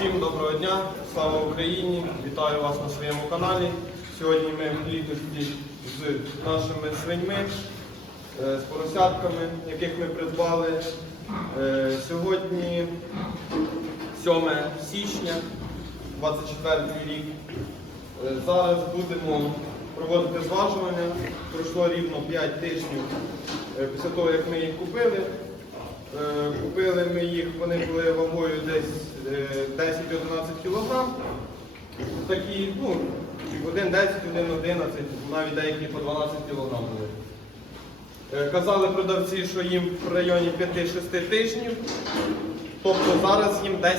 Всім доброго дня, слава Україні! Вітаю вас на своєму каналі. Сьогодні ми в клітості з нашими свиньми, е, з поросятками, яких ми придбали. Е, Сьогодні 7 січня, 24 рік. Е, Зараз будемо проводити зважування. Пройшло рівно 5 тижнів після того, як ми їх купили. Купили ми їх, вони були вагою десь 10-11 кг. Такі, ну, один 10, один 11, навіть деякі по 12 кг були. Е, Казали продавці, що їм в районі 5-6 тижнів. Тобто зараз їм 10-11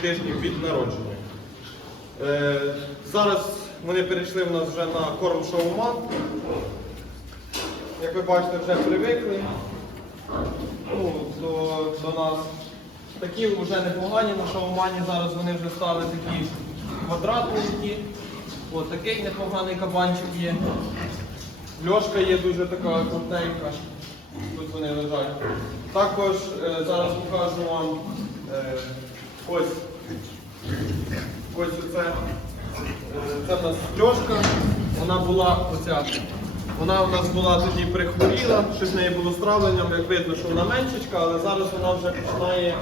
тижнів від народження. Е, Зараз вони перейшли в нас вже на корм шоуман. Як ви бачите, вже привикли ну, до, до нас. Такі вже непогані на шаумані, зараз вони вже стали такі квадратненькі. От такий непоганий кабанчик є. Льошка є дуже така крутненька. Тут вони лежать. Також е, зараз покажу вам е, ось ось оце. Е, Це в нас льошка. Вона була оця. Вона у нас була тоді прихворіла, щось в неї було з травленням, як видно, що вона меншечка, але зараз вона вже починає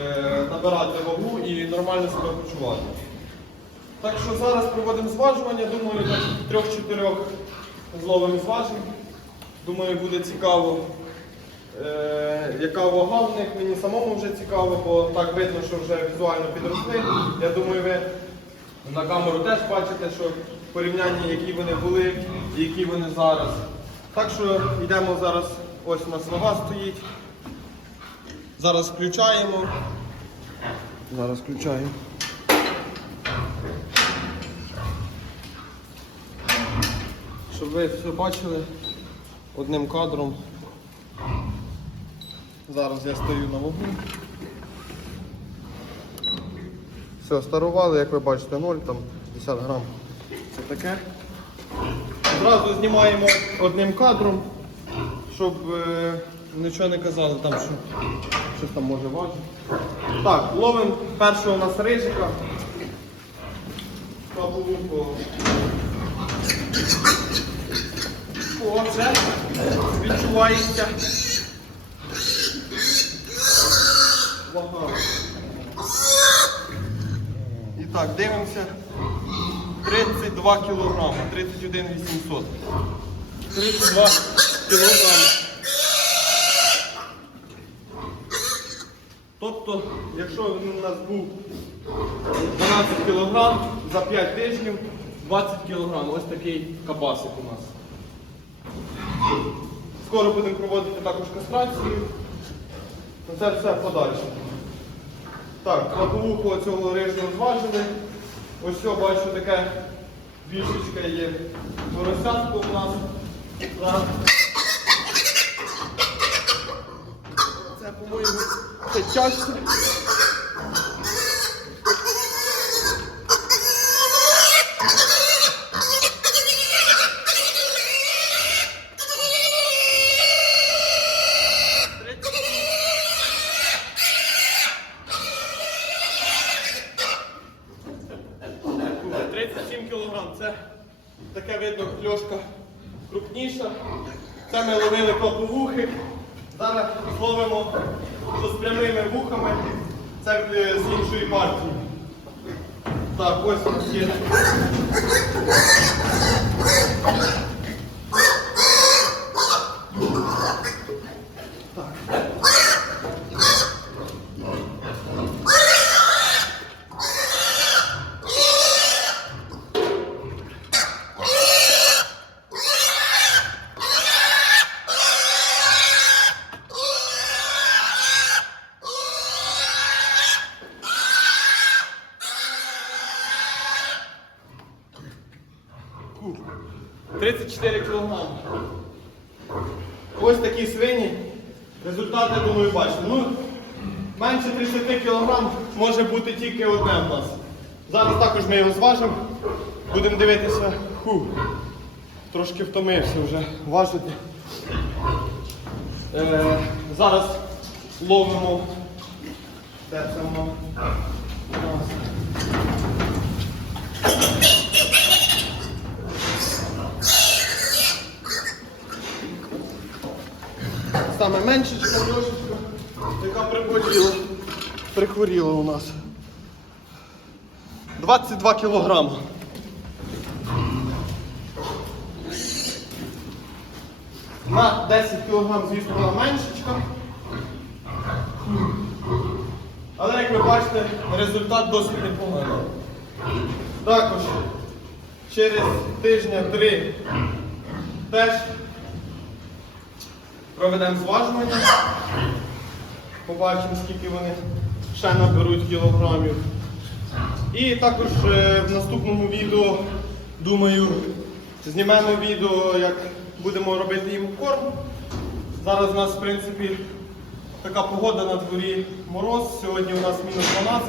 е, набирати вагу і нормально себе почувати. Так що зараз проводимо зважування, думаю, трьох-чотирьох зловимо зважень. Думаю, буде цікаво, е, яка вага в них. Мені самому вже цікаво, бо так видно, що вже візуально підросли. Я думаю, ви на камеру теж бачите, що в порівнянні, які вони були і які вони зараз. Так що йдемо зараз, ось у нас вага стоїть. Зараз включаємо. Зараз включаємо. Щоб ви все бачили одним кадром. Зараз я стою на вагу. Все, старували, як ви бачите, 0, там 50 грам. Це таке. Одразу знімаємо одним кадром, щоб е, нічого не казали, там що щось там може важити. Так, ловимо першого у нас рижика. О, це відчувається. Вага. І так, дивимося. 32 кілограми, 31 800. 32 кілограми. Тобто, якщо він у нас був 12 кілограм за 5 тижнів, 20 кілограм. Ось такий кабасик у нас. Скоро будемо проводити також кастрацію. Ну, Це все подальше. Так, кладовуху цього рижу зважили. Ось що, бачу, таке більшечка є поросятку у нас. Так. Це, по-моєму, це чаще. Е, 37 кілограм. Це таке видно кльошка крупніша. Це ми ловили клоповухи. Зараз зловимо з прямими вухами. Це е, з іншої партії. Так, ось є. 34 кілограми. Ось такі свині. Результати, думаю, бачите. Ну, менше 30 кілограм може бути тільки одне в нас. Зараз також ми його зважимо. Будемо дивитися. Фу. Трошки втомився вже важити. Е, зараз ловимо. Де це воно? саме меншечка льошечка, яка прихворіла. Прихворіла у нас. 22 кілограма. На 10 кілограм, звісно, вона меншечка. Але, як ви бачите, результат досить непоганий. Також через тижня три теж проведемо зважування. Побачимо, скільки вони ще наберуть кілограмів. І також е, в наступному відео, думаю, знімемо відео, як будемо робити їм корм. Зараз у нас, в принципі, така погода на дворі мороз. Сьогодні у нас мінус 12.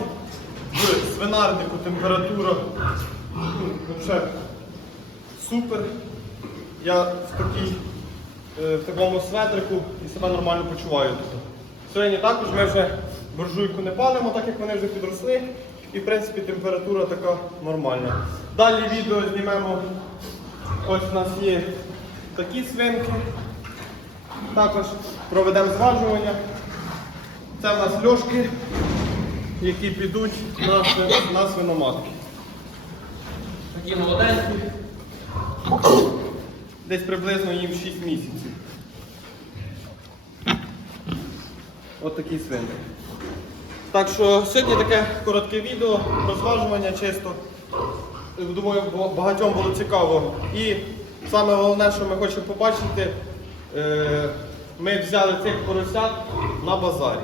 В свинарнику температура ну, взагалі супер. Я в, такій, в такому светрику і себе нормально почуваю тут. Сьогодні також ми вже буржуйку не палимо, так як вони вже підросли. І в принципі температура така нормальна. Далі відео знімемо. Ось у нас є такі свинки. Також проведемо зважування. Це в нас льошки, які підуть на, на свиноматки. Такі молоденькі. Десь приблизно їм 6 місяців. От такі свинки. Так що сьогодні таке коротке відео, розважування чисто. Думаю, багатьом було цікаво. І саме головне, що ми хочемо побачити, е, ми взяли цих поросят на базарі.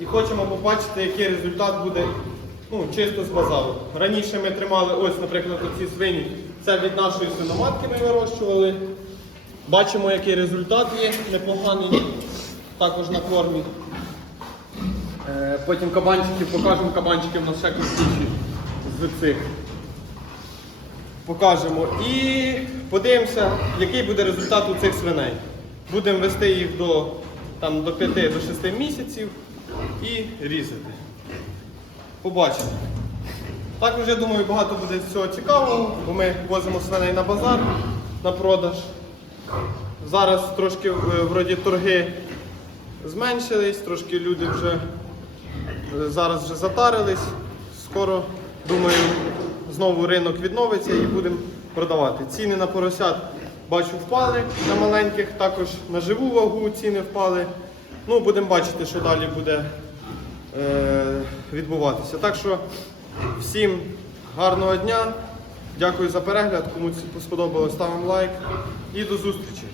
І хочемо побачити, який результат буде ну, чисто з базару. Раніше ми тримали, ось, наприклад, ці свині. Це від нашої свиноматки ми вирощували. Бачимо, який результат є, непоганий, також на кормі. Е, Потім кабанчики, покажемо кабанчики в нас ще крутіші з цих. Покажемо. І подивимося, який буде результат у цих свиней. Будемо вести їх до, там, до 5-6 місяців і різати. Побачимо. Також, я думаю, багато буде всього цікавого, бо ми возимо свиней на базар на продаж. Зараз трошки е, вроді торги зменшились, трошки люди вже е, зараз вже затарились. Скоро, думаю, знову ринок відновиться і будемо продавати. Ціни на поросят бачу впали на маленьких, також на живу вагу ціни впали. Ну, будемо бачити, що далі буде е, відбуватися. Так що всім гарного дня. Дякую за перегляд. Кому сподобалось, ставимо лайк і до зустрічі.